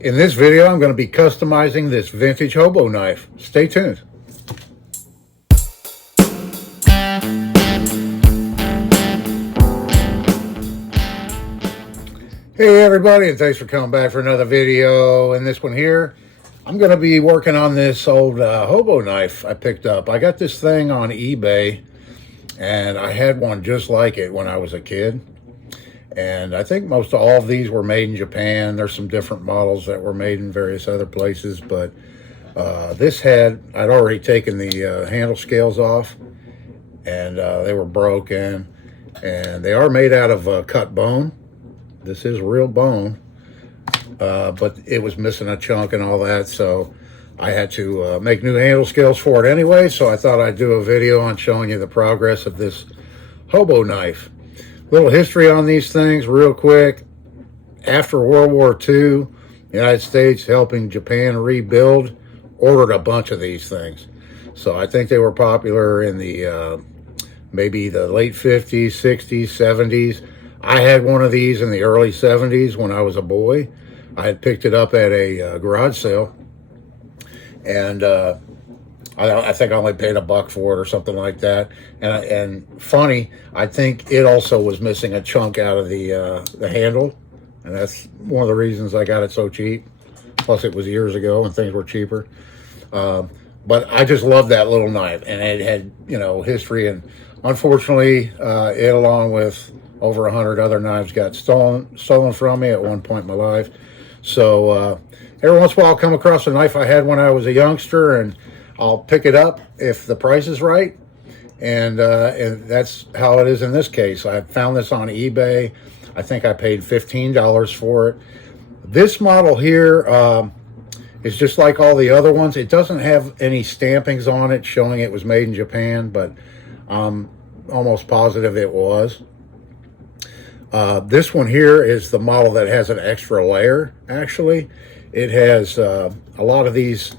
In this video, I'm going to be customizing this vintage hobo knife. Stay tuned. Hey everybody, and thanks for coming back for another video. In this one here, I'm going to be working on this old hobo knife I picked up. I got this thing on eBay, and I had one just like it when I was a kid. And I think most of all of these were made in Japan. There's some different models that were made in various other places, but this I'd already taken the handle scales off, and they were broken, and they are made out of cut bone. This is real bone, but it was missing a chunk and all that, so I had to make new handle scales for it anyway, so I thought I'd do a video on showing you the progress of this hobo knife. Little history on these things real quick. After World War II, the United States, helping Japan rebuild, ordered a bunch of these things. So I think they were popular in the maybe the late 50s, 60s, 70s. I had one of these in the early 70s when I was a boy. I had picked it up at a garage sale, and I think I only paid $1 for it or something like that. And funny, I think it also was missing a chunk out of the handle, and that's one of the reasons I got it so cheap. Plus, it was years ago and things were cheaper. But I just loved that little knife, and it had, you know, history. And unfortunately, it, along with over 100 other knives, got stolen from me at one point in my life. So every once in a while, I'll come across a knife I had when I was a youngster, and I'll pick it up if the price is right, and that's how it is in this case. I found this on eBay. I think I paid $15 for it. This model here is just like all the other ones. It doesn't have any stampings on it showing it was made in Japan, but I'm almost positive it was. This one here is the model that has an extra layer, actually. It has a lot of these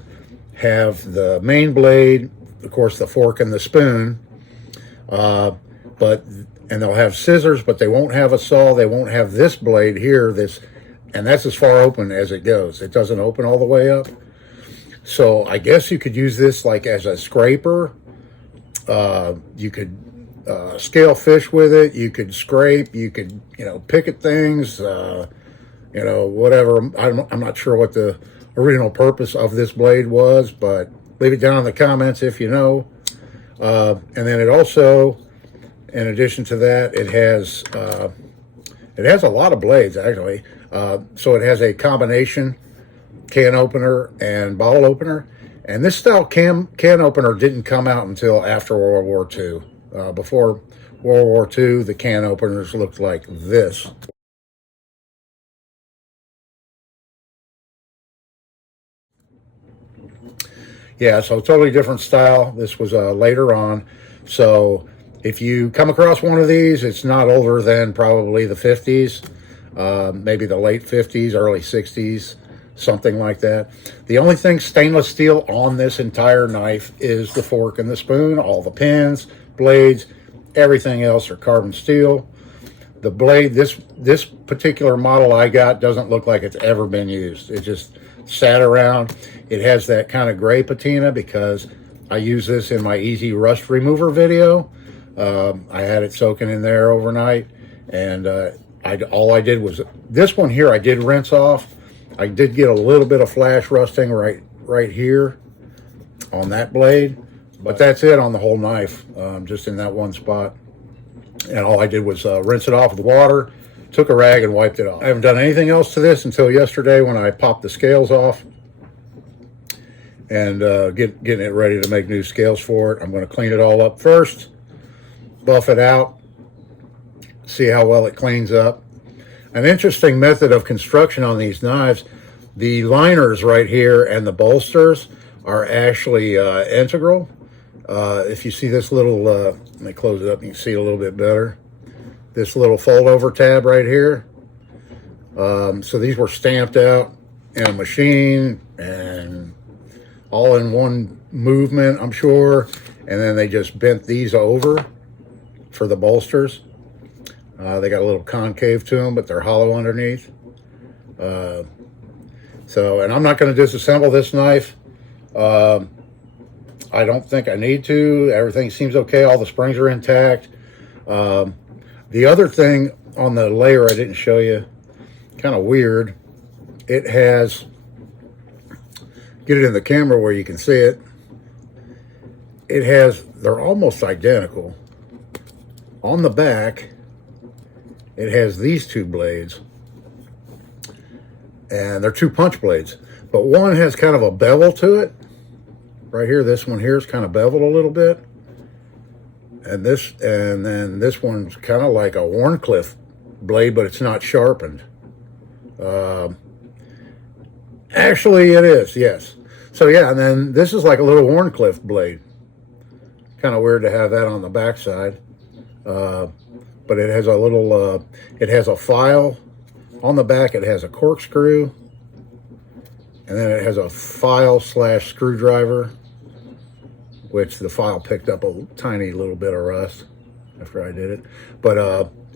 have the main blade, of course, the fork and the spoon, and they'll have scissors, but they won't have a saw. They won't have this blade here, and that's as far open as it goes. It doesn't open all the way up. So I guess you could use this like as a scraper. You could scale fish with it. You could scrape. You could, pick at things. Whatever. I'm not sure what the original purpose of this blade was, but leave it down in the comments if you know. And then it also, in addition to that, it has a lot of blades, actually. So it has a combination can opener and bottle opener, and this style can opener didn't come out until after World War II. Before World War II, the can openers looked like this. Yeah, so totally different style. This was later on. So if you come across one of these, it's not older than probably the 50s, maybe the late 50s, early 60s, something like that. The only thing stainless steel on this entire knife is the fork and the spoon. All the pins, blades, everything else are carbon steel. The blade, this particular model I got doesn't look like it's ever been used. It just sat around. It has that kind of gray patina because I use this in my easy rust remover video. I had it soaking in there overnight, and all I did was, this one here I did rinse off. I did get a little bit of flash rusting right here on that blade, but that's it on the whole knife, just in that one spot. And all I did was rinse it off with water, took a rag and wiped it off. I haven't done anything else to this until yesterday when I popped the scales off and getting it ready to make new scales for it. I'm going to clean it all up first, buff it out, see how well it cleans up. An interesting method of construction on these knives, the liners right here and the bolsters are actually integral. If you see this little, let me close it up, you can see it a little bit better. This little fold over tab right here. So these were stamped out in a machine and all in one movement, I'm sure. And then they just bent these over for the bolsters. They got a little concave to them, but they're hollow underneath. So, and I'm not going to disassemble this knife. I don't think I need to. Everything seems okay. All the springs are intact. The other thing on the layer I didn't show you, kind of weird, it has, get it in the camera where you can see it, it has, they're almost identical. On the back, it has these two blades, and they're two punch blades, but one has kind of a bevel to it. Right here, this one here is kind of beveled a little bit. And then this one's kind of like a Wharncliffe blade, but it's not sharpened. Actually, it is, yes. So yeah, and then this is like a little Wharncliffe blade. Kind of weird to have that on the backside. But it has a little, it has a file. On the back, it has a corkscrew. And then it has a file / screwdriver, which the file picked up a tiny little bit of rust after I did it. But,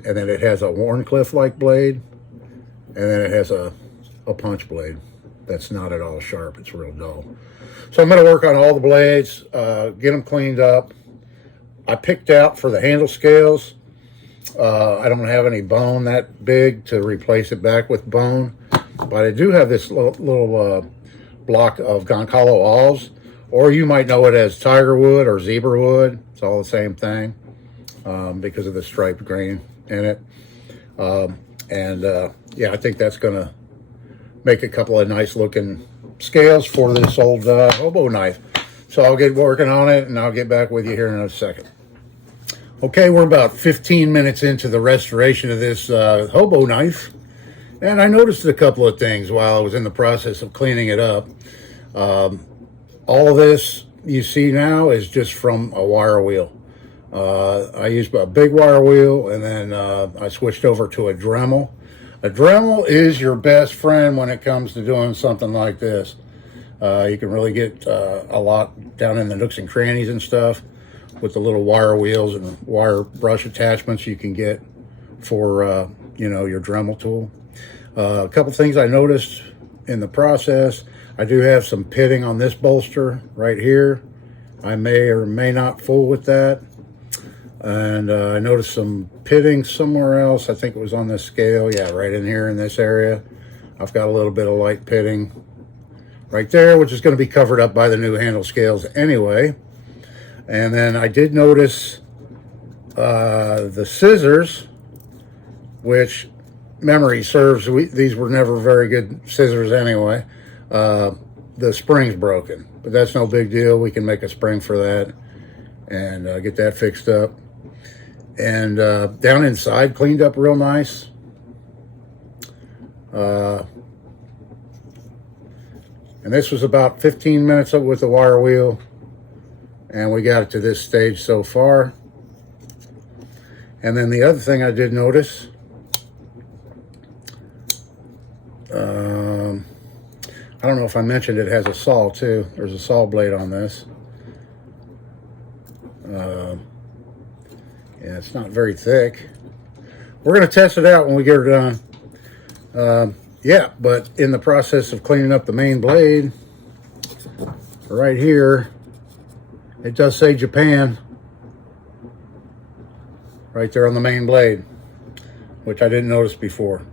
and then it has a Wharncliffe-like blade, and then it has a punch blade that's not at all sharp. It's real dull. So I'm going to work on all the blades, get them cleaned up. I picked out for the handle scales. I don't have any bone that big to replace it back with bone, but I do have this little block of Goncalo awls, or you might know it as tiger wood or zebra wood. It's all the same thing because of the striped grain in it. Yeah, I think that's going to make a couple of nice looking scales for this old Hobo knife. So I'll get working on it, and I'll get back with you here in a second. Okay, we're about 15 minutes into the restoration of this Hobo knife, and I noticed a couple of things while I was in the process of cleaning it up. All of this you see now is just from a wire wheel. I used a big wire wheel, and then I switched over to a Dremel. A Dremel is your best friend when it comes to doing something like this. You can really get a lot down in the nooks and crannies and stuff with the little wire wheels and wire brush attachments you can get for you know, your Dremel tool. A couple things I noticed in the process. I do have some pitting on this bolster right here. I may or may not fool with that. And I noticed some pitting somewhere else. I think it was on this scale. Yeah, right in here in this area. I've got a little bit of light pitting right there, which is going to be covered up by the new handle scales anyway. And then I did notice the scissors, which memory serves, these were never very good scissors anyway. The spring's broken, but that's no big deal. We can make a spring for that and get that fixed up. And down inside, cleaned up real nice. And this was about 15 minutes up with the wire wheel, and we got it to this stage so far. And then the other thing I did notice, I don't know if I mentioned it has a saw too. There's a saw blade on this. Yeah, it's not very thick. We're going to test it out when we get her done. Yeah, but in the process of cleaning up the main blade, right here, it does say Japan right there on the main blade, which I didn't notice before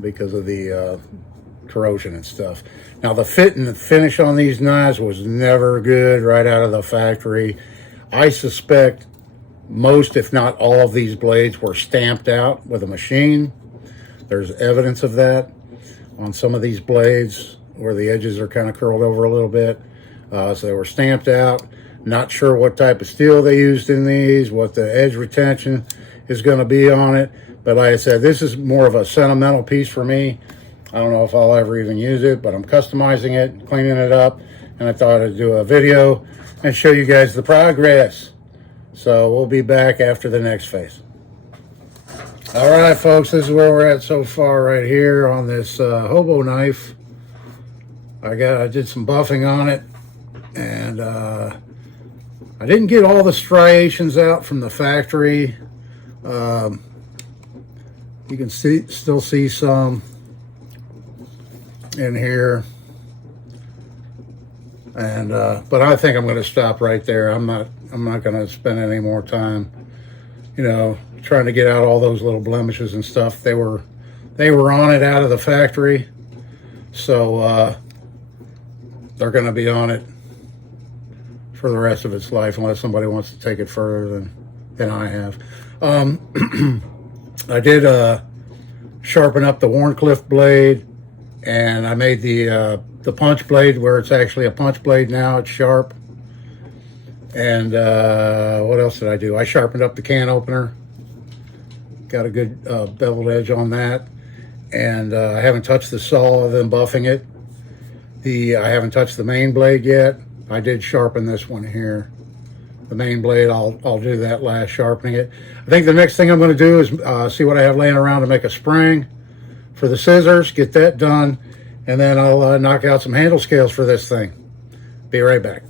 because of the corrosion and stuff. Now, the fit and the finish on these knives was never good right out of the factory. I suspect most, if not all, of these blades were stamped out with a machine. There's evidence of that on some of these blades where the edges are kind of curled over a little bit. So they were stamped out. Not sure what type of steel they used in these, what the edge retention is going to be on it. But like I said, this is more of a sentimental piece for me. I don't know if I'll ever even use it, but I'm customizing it, cleaning it up, and I thought I'd do a video and show you guys the progress. So we'll be back after the next phase. All right, folks, this is where we're at so far right here on this Hobo knife. I did some buffing on it, and I didn't get all the striations out from the factory. You can still see some. in here. And but I think I'm going to stop right there. I'm not going to spend any more time, you know, trying to get out all those little blemishes and stuff. They were on it out of the factory, so they're going to be on it for the rest of its life, unless somebody wants to take it further than I have. I did sharpen up the Warncliffe blade, and I made the punch blade where it's actually a punch blade now. It's sharp. And what else did I do? I sharpened up the can opener. Got a good beveled edge on that. And I haven't touched the saw other than buffing it. I haven't touched the main blade yet. I did sharpen this one here. The main blade, I'll do that last, sharpening it. I think the next thing I'm going to do is see what I have laying around to make a spring for the scissors, get that done, and then I'll knock out some handle scales for this thing. Be right back.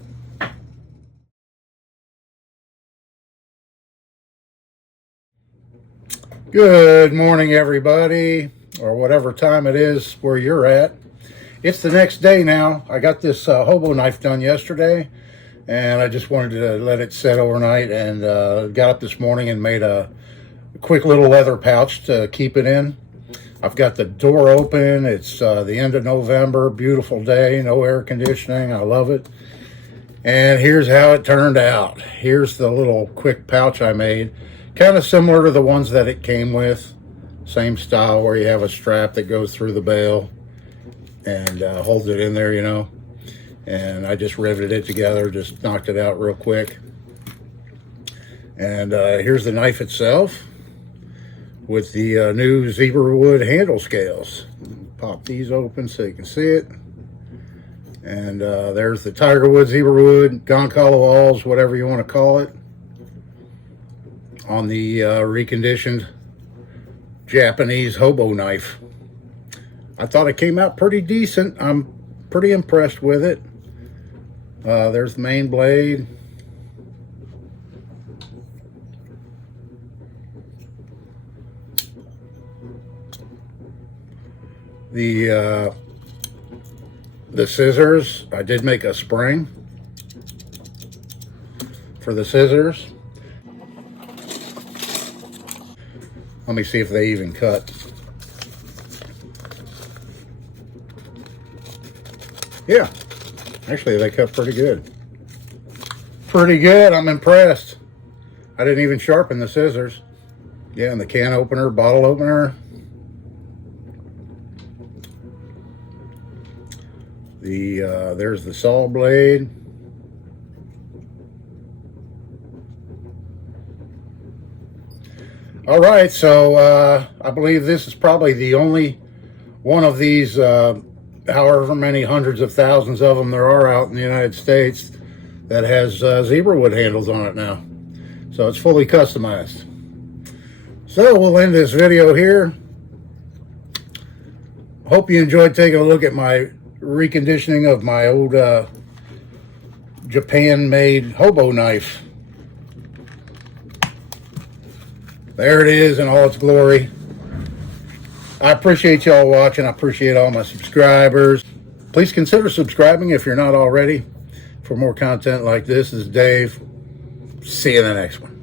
Good morning, everybody, or whatever time it is where you're at. It's the next day now. I got this Hobo knife done yesterday, and I just wanted to let it set overnight, and got up this morning and made a quick little leather pouch to keep it in. I've got the door open. It's the end of November, beautiful day, no air conditioning. I love it. And here's how it turned out. Here's the little quick pouch I made. Kind of similar to the ones that it came with. Same style, where you have a strap that goes through the bail and holds it in there, you know. And I just riveted it together, just knocked it out real quick. And here's the knife itself with the new zebra wood handle scales. Pop these open so you can see it. And there's the tiger wood, zebra wood, Goncalo walls, whatever you want to call it, on the reconditioned Japanese Hobo knife. I thought it came out pretty decent. I'm pretty impressed with it. There's the main blade. The scissors, I did make a spring for the scissors. Let me see if they even cut. Yeah, actually they cut pretty good. Pretty good, I'm impressed. I didn't even sharpen the scissors. Yeah, and the can opener, bottle opener. There's the saw blade. All right, so I believe this is probably the only one of these, however many hundreds of thousands of them there are out in the United States, that has zebra wood handles on it now. So it's fully customized. So we'll end this video here. Hope you enjoyed taking a look at my reconditioning of my old Japan-made Hobo knife. There it is in all its glory. I appreciate y'all watching. I appreciate all my subscribers. Please consider subscribing if you're not already for more content like this. This is Dave. See you in the next one.